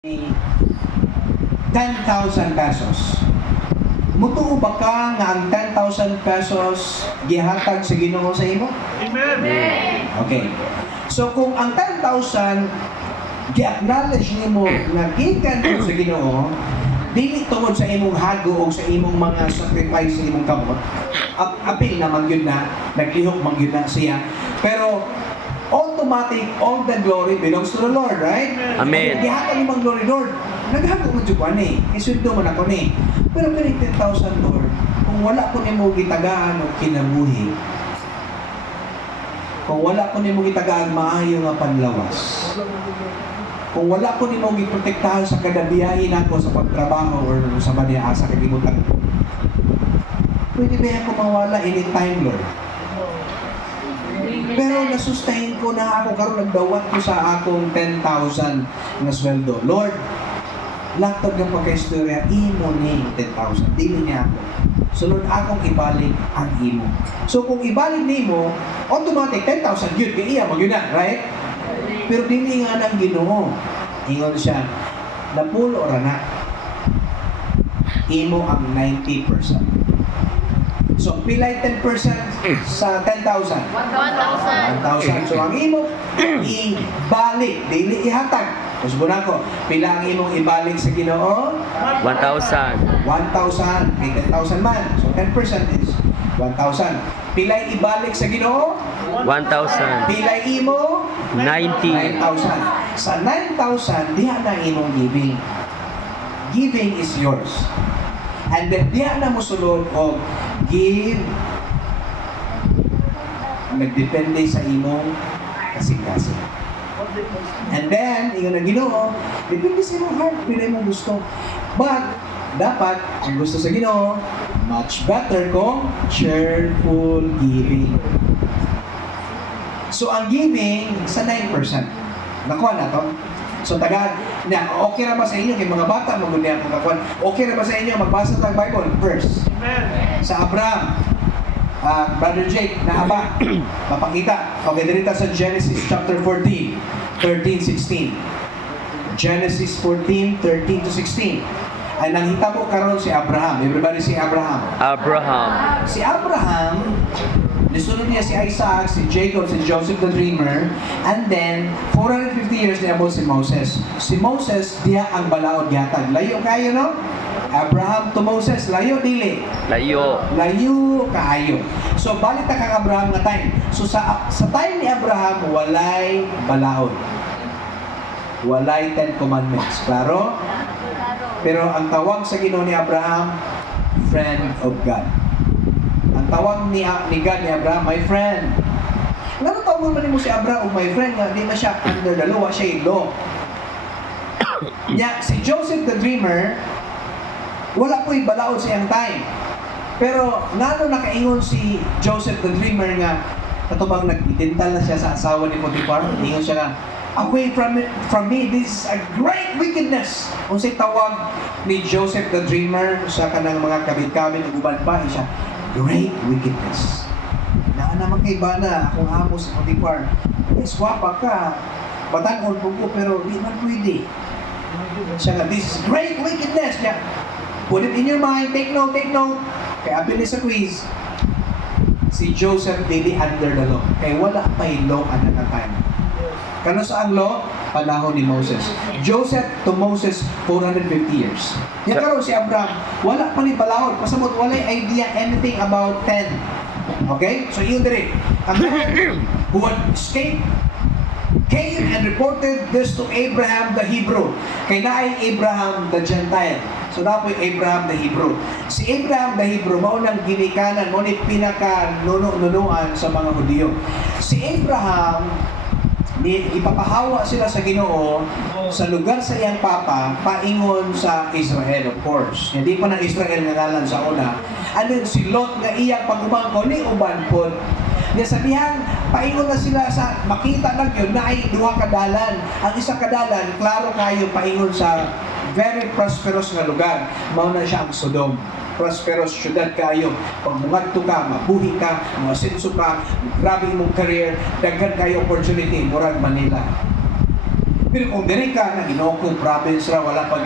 10,000 pesos. Mutuo ba ka nga ang 10,000 pesos gihatag sa Ginoo sa imo? Amen. Okay. So kung ang 10,000 gi-acknowledge nimo nga gikan sa Ginoo, dili tungod sa imong hago o sa imong mga sacrifice sa imong kamot, apil na man yun na, naglihok man yun na siya. Pero automatic, all the glory belongs to the Lord, right? Amen. Gihatag imong glory, Lord. Naghago man jud ko ani, isuldo man ako ni. Pero kani 10,000 Lord, kung wala ko nimo gitagaan og kinabuhi, kung wala ko nimo gitagaan maayo nga panlawas, kung wala ko nimo giprotektahan sa kada biyahe nako sa pagtrabaho or sa maniya sa kalibutan ko, pwede ba ako mawala anytime, Lord? Pero nasustain ko na ako karon nagdawat ko sa akong 10,000 na sweldo. Lord, laptop ng pagka-istorya, imo ni 10,000. Dili niya ako. So Lord, akong ibalik ang imo. So kung ibalik nimo, automatic 10,000 yun. Kaya iya, mag-yun na, right? Pero dili nga ng Ginoo. Ingon siya, napulo ra na. Imo ang 90%. So, pilay 10% sa 10,000? 1,000. 1,000. So, ang imo, ibalik. Dili ihatag. Tapos muna ko, pila ang imong ibalik sa Ginoo? 1,000. 1,000. May 10,000 man. So, 10% is 1,000. Pilay ibalik sa Ginoo? 1,000. Pilay imo? 90. 9,000. Sa 9,000, diha na imong giving. Giving is yours. And then, diha na mo sulod o give. Nagdepende sa imong kasing-kasing. And then, ingon ang Ginoo, depende sa imong heart, pila imong gusto. But, dapat, ang gusto sa Ginoo, much better kung cheerful giving. So, ang giving sa 9%. Nakuha na to. So, tagad, na, okay na ba sa inyo, kay mga bata, magulihan kung nakuha, okay na ba sa inyo, magbasa ng Bible, verse. Amen. Sa Abraham, Brother Jake, naaba, mapakita. Okay, dirita sa Genesis chapter 14, 13-16. Genesis 14, 13-16. Ay nanghitabo karon si Abraham. Everybody si Abraham. Abraham. Si Abraham, nisunod niya si Isaac, si Jacob, si Joseph the Dreamer, and then 450 years niya si Moses. Si Moses, diha ang balaod yatag. Layo kayo, no? Abraham to Moses, layo dili. Layo. Layo kaayo. So balik ta kang Abraham nga time. So sa time ni Abraham walay balaod. Walay 10 commandments. Klaro? Pero ang tawag sa Ginoo ni Abraham, friend of God. Ang tawag ni God ni Abraham, my friend. Ngano tawag man mo si Abraham, my friend, nga di na siya under the law, siya yung law. Si Joseph the Dreamer, wala ko balaod sa iyang time. Pero ngano nakaingon si Joseph the Dreamer nga katubang nagtitintal na siya sa asawa ni Potiphar, ingon siya nga, away from me, this is a great wickedness. Unsay tawag ni Joseph the Dreamer sa kanang mga kabit-kabit ug uban pa siya, great wickedness. Na naman kay bana akong amo si Potiphar. Yes, gwapa ka. Batan-on po ko pero di man pwede. Siya nga, this is great wickedness. Niya, put it in your mind, take note, take note. Kaya apil sa quiz, si Joseph dili under the law. Kaya wala pa yung law at that time. Kano sa ang law? Panahon ni Moses. Joseph to Moses, 450 years. Yan karon si Abraham, wala pa ni balahod. Pasamot, wala idea anything about 10. Okay? So yun dire. Ang who had escaped came and reported this to Abraham the Hebrew. Kay naay Abraham the Gentile. So dapoy Abraham the Hebrew. Si Abraham the Hebrew mao nang ginikanan, mo ni pinaka nunuan sa mga Hudyo. Si Abraham ipapahawa sila sa Ginoo sa lugar sa iyang papa paingon sa Israel, of course. Hindi pa ng Israel nga ngalan sa una. Ano si Lot nga iyang pagumangko ni uban pod. Niya sabihan, paingon na sila sa makita lang yun na ay duha kadalan. Ang isa kadalan, klaro kayo paingon sa very prosperous nga lugar. Mao na siya ang Sodom. Prosperous syudad kayo. Pag mungadto ka, mabuhi ka, masenso ka, grabe imong career, daghan kayo opportunity, murag Manila. Pero kung diri ka na Ginoo ko province ra wala pa